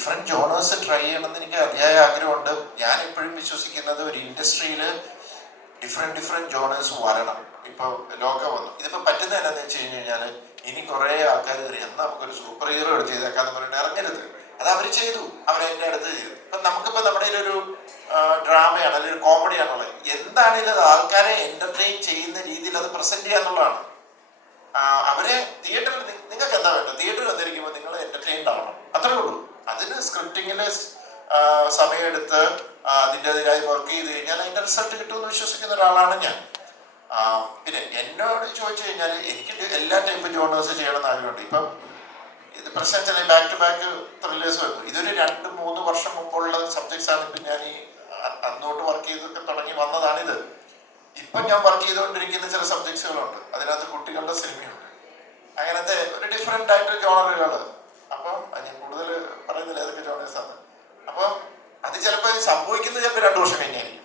Different genres try ചെയ്യണമെന്ന് എനിക്ക് അതിയായ ആഗ്രഹമുണ്ട്. ഞാൻ എപ്പോഴും വിശ്വസിക്കുന്നത് ഒരു ഇൻഡസ്ട്രിയിൽ ഡിഫറെന്റ് ഡിഫറെന്റ് ജോണേഴ്സ് വരണം. ഇപ്പോൾ ലോക വന്നു. ഇതിപ്പോൾ പറ്റുന്ന എന്താണെന്ന് വെച്ച് കഴിഞ്ഞ് കഴിഞ്ഞാൽ ഇനി കുറേ ആൾക്കാർ കയറി എന്നാൽ നമുക്കൊരു സൂപ്പർ ഹീറോ ചെയ്തേക്കാന്ന് പറഞ്ഞിട്ട് ഇറങ്ങരുത്. അത് അവർ ചെയ്തു. അവരതിന്റെ അടുത്ത് ചെയ്തു. ഇപ്പം നമുക്കിപ്പോൾ നമ്മുടെ ഒരു ഡ്രാമയാണ് അല്ലെങ്കിൽ ഒരു കോമഡിയാണുള്ളത് എന്താണെങ്കിലും അത് ആൾക്കാരെ എന്റർടൈൻ ചെയ്യുന്ന രീതിയിൽ അത് പ്രസന്റ് ചെയ്യാന്നുള്ളതാണ്. അവരെ തിയേറ്ററിൽ നിങ്ങൾക്ക് എന്താ വേണ്ടത്? തിയേറ്ററിൽ വന്നിരിക്കുമ്പോൾ നിങ്ങൾ അതിന് സ്ക്രിപ്റ്റിങ്ങിൽ സമയമെടുത്ത് അതിന്റെ അതിന്റെതായി വർക്ക് ചെയ്ത് കഴിഞ്ഞാൽ അതിന്റെ റിസൾട്ട് കിട്ടുമെന്ന് വിശ്വസിക്കുന്ന ഒരാളാണ് ഞാൻ. പിന്നെ എന്നോട് ചോദിച്ചു കഴിഞ്ഞാൽ എനിക്ക് എല്ലാ ടൈപ്പും ജോണേഴ്സ് ചെയ്യണമെന്ന് ആഗ്രഹമുണ്ട്. ഇപ്പം ഇത് പ്രശ്നം ബാക്ക് ടു ബാക്ക് ത്രില്ലേഴ്സ് വരുന്നു ഇതൊരു രണ്ട് മൂന്ന് വർഷം മുമ്പുള്ള സബ്ജക്ട്സ് ആണ് ഇപ്പം ഞാൻ ഈ അന്നോട്ട് വർക്ക് ചെയ്തൊക്കെ തുടങ്ങി വന്നതാണിത്. ഇപ്പം ഞാൻ വർക്ക് ചെയ്തുകൊണ്ടിരിക്കുന്ന ചില സബ്ജക്ട്സുകളുണ്ട് അതിനകത്ത് കുട്ടികളുടെ സിനിമയുണ്ട് അങ്ങനത്തെ ഒരു ഡിഫറെന്റ് ആയിട്ട് ജോണറുകൾ സംഭവിക്കുന്നത് ചിലപ്പോൾ രണ്ടു വർഷം കഴിഞ്ഞായിരിക്കും.